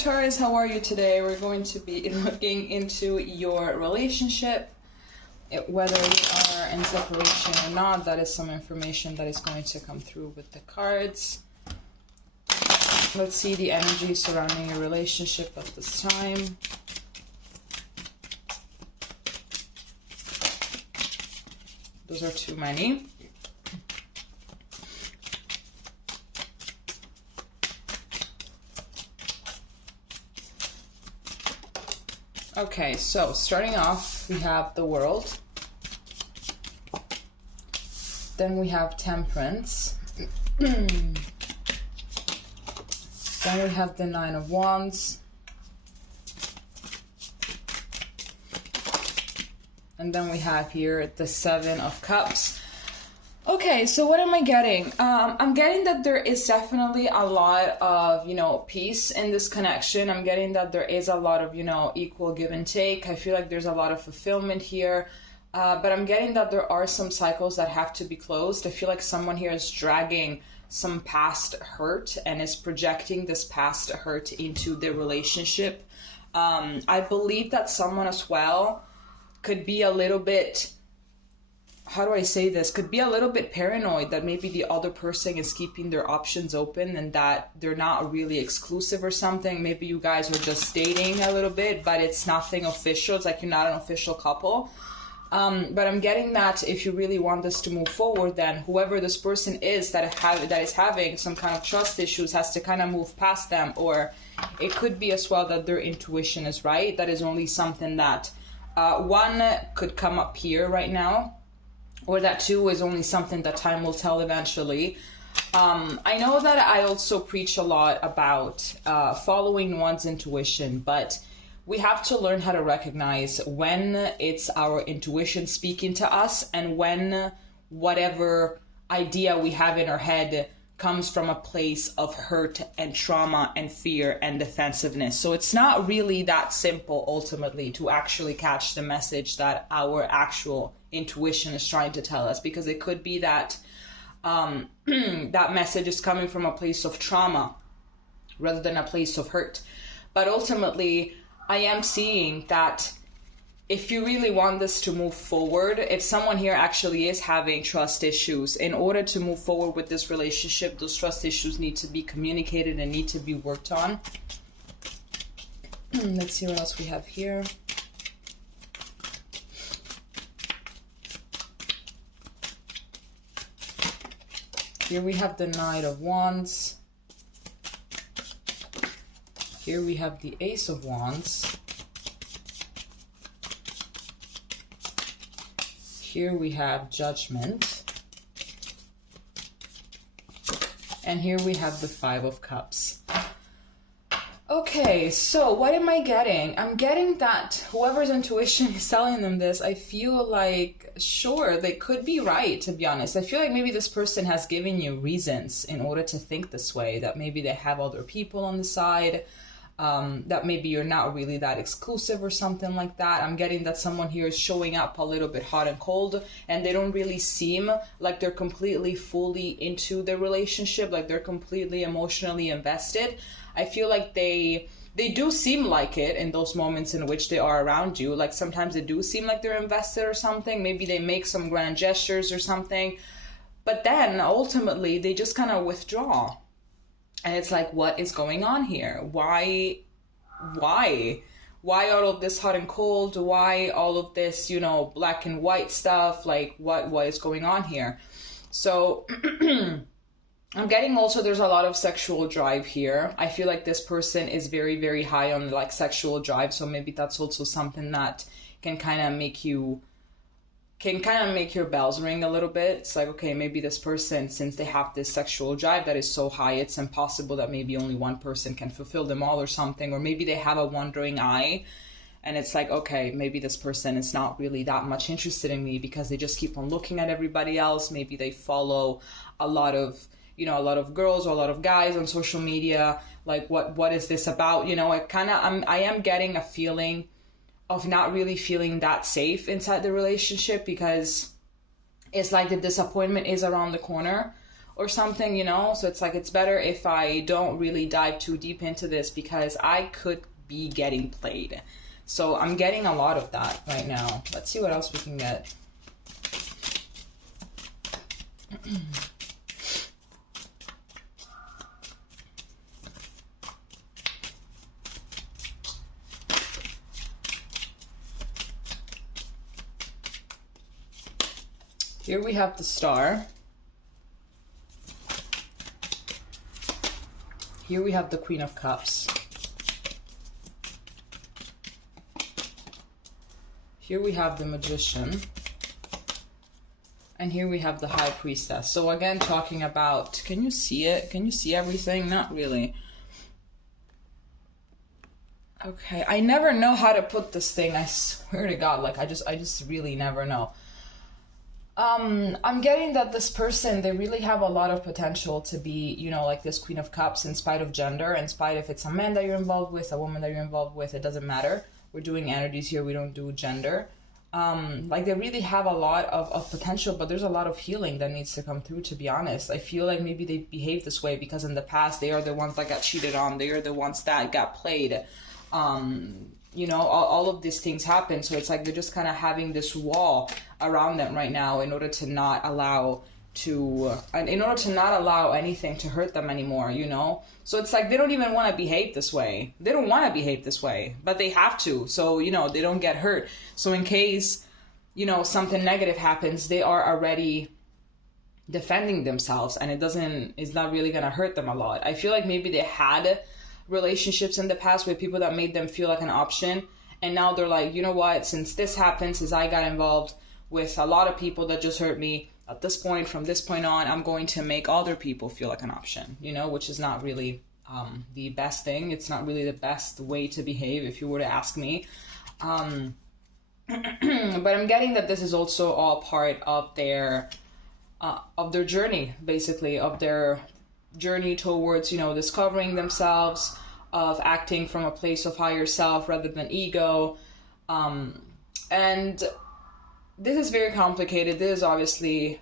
Taurus, how are you today? We're going to be looking into your relationship, whether you are in separation or not. That is some information that is going to come through with the cards. Let's see the energy surrounding your relationship at this time. Those are too many. Okay, so starting off, we have the World. Then we have Temperance. Then we have the Nine of Wands. And then we have here the Seven of Cups. Okay, so what am I getting? I'm getting that there is definitely a lot of, peace in this connection. I'm getting that there is a lot of, equal give and take. I feel like there's a lot of fulfillment here. But I'm getting that there are some cycles that have to be closed. I feel like someone here is dragging some past hurt and is projecting this past hurt into the relationship. I believe that someone as well could be a little bit, how do I say this? Could be a little bit paranoid that maybe the other person is keeping their options open and that they're not really exclusive or something. Maybe you guys are just dating a little bit, but it's nothing official. It's like you're not an official couple. But I'm getting that if you really want this to move forward, then whoever this person is that is having some kind of trust issues has to kind of move past them. Or it could be as well that their intuition is right. That is only something that one could come up here right now. Or that two is only something that time will tell eventually. I know that I also preach a lot about following one's intuition, but we have to learn how to recognize when it's our intuition speaking to us and when whatever idea we have in our head comes from a place of hurt and trauma and fear and defensiveness. So it's not really that simple ultimately to actually catch the message that our actual intuition is trying to tell us, because it could be that that message is coming from a place of trauma rather than a place of hurt. But ultimately, I am seeing that if you really want this to move forward, if someone here actually is having trust issues, in order to move forward with this relationship, those trust issues need to be communicated and need to be worked on. Let's see what else we have here. Here we have the Knight of Wands. Here we have the Ace of Wands. Here we have Judgment. And here we have the Five of Cups. Okay, so what am I getting? I'm getting that whoever's intuition is telling them this, I feel like, sure, they could be right, to be honest. I feel like maybe this person has given you reasons in order to think this way, that maybe they have other people on the side, that maybe you're not really that exclusive or something like that. I'm getting that someone here is showing up a little bit hot and cold, and they don't really seem like they're completely fully into the relationship, like they're completely emotionally invested. I feel like they do seem like it in those moments in which they are around you. Like sometimes they do seem like they're invested or something. Maybe they make some grand gestures or something. But then ultimately they just kind of withdraw. And it's like, what is going on here? Why all of this hot and cold? Why all of this, black and white stuff? Like what is going on here? So I'm getting also there's a lot of sexual drive here. I feel like this person is very, very high on like sexual drive. So maybe that's also something that can kind of make your bells ring a little bit. It's like, okay, maybe this person, since they have this sexual drive that is so high, it's impossible that maybe only one person can fulfill them all or something. Or maybe they have a wandering eye and it's like, okay, maybe this person is not really that much interested in me because they just keep on looking at everybody else. Maybe they follow a lot of girls or a lot of guys on social media. Like what is this about? I am getting a feeling of not really feeling that safe inside the relationship, because it's like the disappointment is around the corner, or something, you know? So it's like, it's better if I don't really dive too deep into this because I could be getting played. So I'm getting a lot of that right now. Let's see what else we can get. Here we have the Star. Here we have the Queen of Cups. Here we have the Magician. And here we have the High Priestess. So again, talking about, can you see it? Can you see everything? Not really. Okay, I never know how to put this thing. I swear to God, like I just really never know. I'm getting that this person, they really have a lot of potential to be, you know, like this Queen of Cups in spite of gender, in spite if it's a man that you're involved with, a woman that you're involved with, it doesn't matter. We're doing energies here, we don't do gender. Like they really have a lot of potential, but there's a lot of healing that needs to come through, to be honest. I feel like maybe they behave this way because in the past they are the ones that got cheated on, they are the ones that got played. You know, all of these things happen, so it's like they're just kind of having this wall around them right now in order to not allow anything to hurt them anymore, you know? So it's like they don't even want to behave this way. They don't want to behave this way, but they have to, so, you know, they don't get hurt. So in case, you know, something negative happens, they are already defending themselves, and it's not really going to hurt them a lot. I feel like maybe they had relationships in the past with people that made them feel like an option, and now they're like, you know what, since this happened, since I got involved with a lot of people that just hurt me, at this point, from this point on, I'm going to make other people feel like an option, you know, which is not really the best thing. It's not really the best way to behave, if you were to ask me. But I'm getting that this is also all part of their journey, basically, of their journey towards, you know, discovering themselves, of acting from a place of higher self rather than ego. And this is very complicated. This is obviously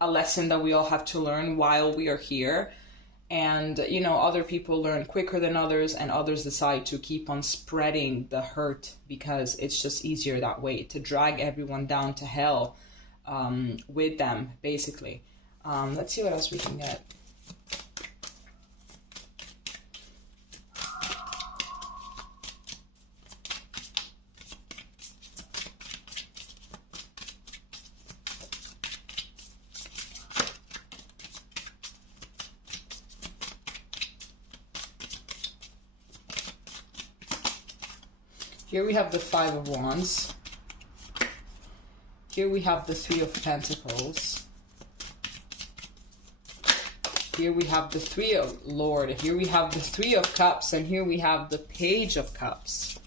a lesson that we all have to learn while we are here. And, you know, other people learn quicker than others, and others decide to keep on spreading the hurt because it's just easier that way, to drag everyone down to hell with them, basically. Let's see what else we can get. Here we have the Five of Wands. Here we have the Three of Pentacles. Here we have the Three of Lord. Here we have the Three of Cups. And here we have the Page of Cups.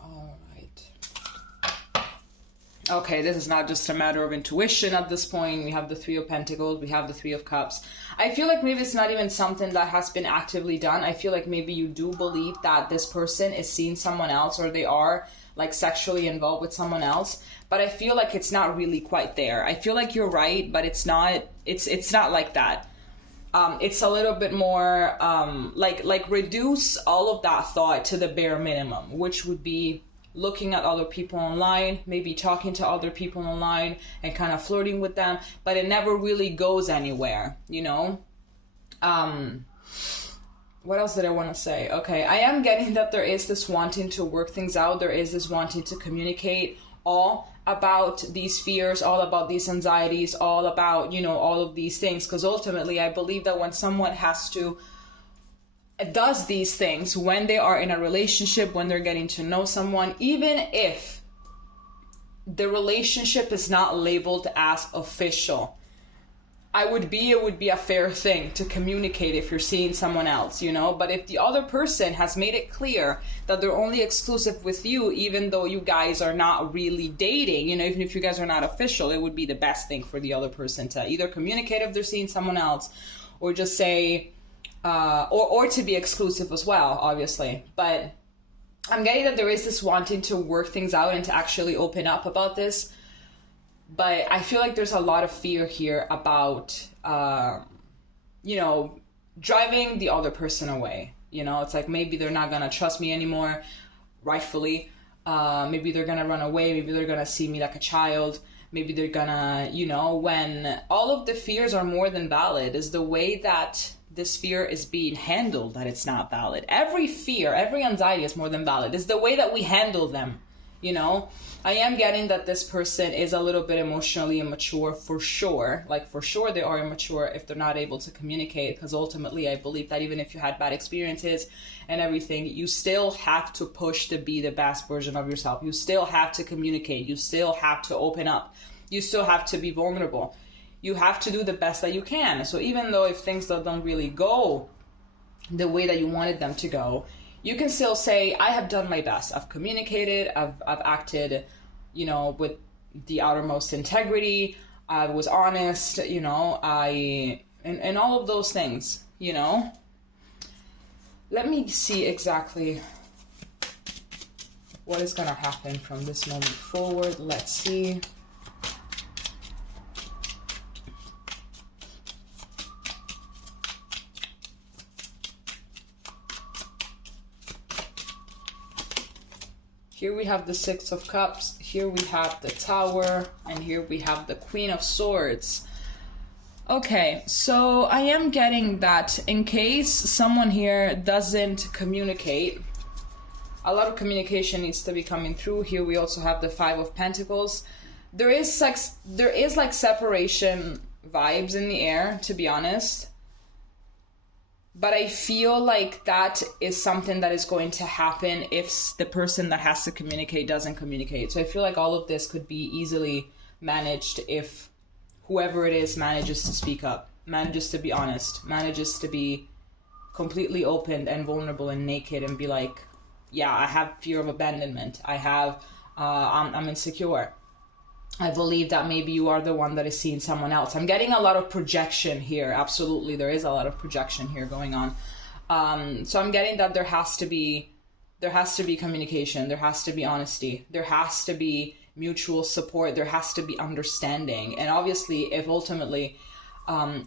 All right. Okay, this is not just a matter of intuition at this point. We have the Three of Pentacles. We have the Three of Cups. I feel like maybe it's not even something that has been actively done. I feel like maybe you do believe that this person is seeing someone else, or they are like sexually involved with someone else. But I feel like it's not really quite there. I feel like you're right, but it's not like that. It's a little bit more like reduce all of that thought to the bare minimum, which would be looking at other people online, maybe talking to other people online and kind of flirting with them, but it never really goes anywhere, you know? What else did I want to say? Okay, I am getting that there is this wanting to work things out. There is this wanting to communicate all about these fears, all about these anxieties, all about, you know, all of these things. Because ultimately, I believe that when someone does these things, when they are in a relationship, when they're getting to know someone, even if the relationship is not labeled as official, it would be a fair thing to communicate if you're seeing someone else, you know? But if the other person has made it clear that they're only exclusive with you, even though you guys are not really dating, you know, even if you guys are not official, it would be the best thing for the other person to either communicate if they're seeing someone else, or just say, or to be exclusive as well, obviously. But I'm getting that there is this wanting to work things out and to actually open up about this. But I feel like there's a lot of fear here about, you know, driving the other person away. You know, it's like maybe they're not gonna trust me anymore, rightfully. Maybe they're gonna run away. Maybe they're gonna see me like a child. Maybe they're gonna, you know, when all of the fears are more than valid, is the way that this fear is being handled that it's not valid. Every fear, every anxiety is more than valid. It's the way that we handle them, you know? I am getting that this person is a little bit emotionally immature for sure. Like for sure they are immature if they're not able to communicate, because ultimately I believe that even if you had bad experiences and everything, you still have to push to be the best version of yourself. You still have to communicate. You still have to open up. You still have to be vulnerable. You have to do the best that you can. So even though if things don't really go the way that you wanted them to go, you can still say, I have done my best. I've communicated, I've acted, you know, with the outermost integrity. I was honest, you know, and all of those things, you know. Let me see exactly what is going to happen from this moment forward. Let's see. Here we have the Six of Cups, here we have the Tower, and here we have the Queen of Swords. Okay, so I am getting that in case someone here doesn't communicate, a lot of communication needs to be coming through. Here we also have the Five of Pentacles. There is like separation vibes in the air, to be honest. But I feel like that is something that is going to happen if the person that has to communicate doesn't communicate. So I feel like all of this could be easily managed if whoever it is manages to speak up, manages to be honest, manages to be completely open and vulnerable and naked and be like, yeah, I have fear of abandonment. I have, I'm insecure. I believe that maybe you are the one that is seeing someone else. I'm getting a lot of projection here. Absolutely, there is a lot of projection here going on. So I'm getting that there has to be communication. There has to be honesty. There has to be mutual support. There has to be understanding. And obviously, if ultimately,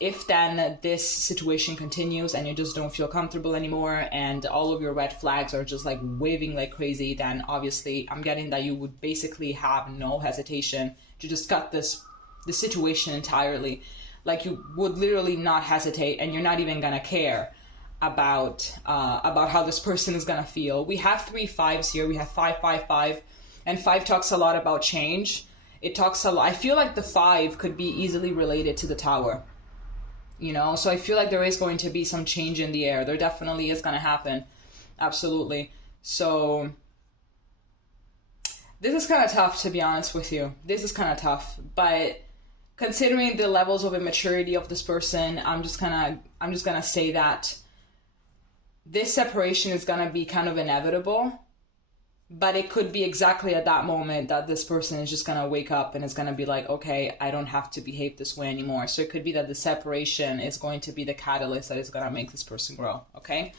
if then this situation continues and you just don't feel comfortable anymore and all of your red flags are just like waving like crazy, then obviously I'm getting that you would basically have no hesitation to just cut the situation entirely. Like you would literally not hesitate, and you're not even gonna care about how this person is gonna feel. We have 3 5s here. We have 5 5 5, and 5 talks a lot about change. It talks a lot. I feel like the 5 could be easily related to the Tower, you know? So I feel like there is going to be some change in the air. There definitely is going to happen. Absolutely. So this is kind of tough, to be honest with you. This is kind of tough, but considering the levels of immaturity of this person, I'm just going to say that this separation is going to be kind of inevitable. But it could be exactly at that moment that this person is just going to wake up and is going to be like, okay, I don't have to behave this way anymore. So it could be that the separation is going to be the catalyst that is going to make this person grow, okay?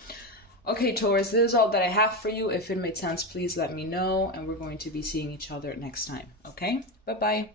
Okay, Taurus, this is all that I have for you. If it made sense, please let me know. And we're going to be seeing each other next time, okay? Bye-bye.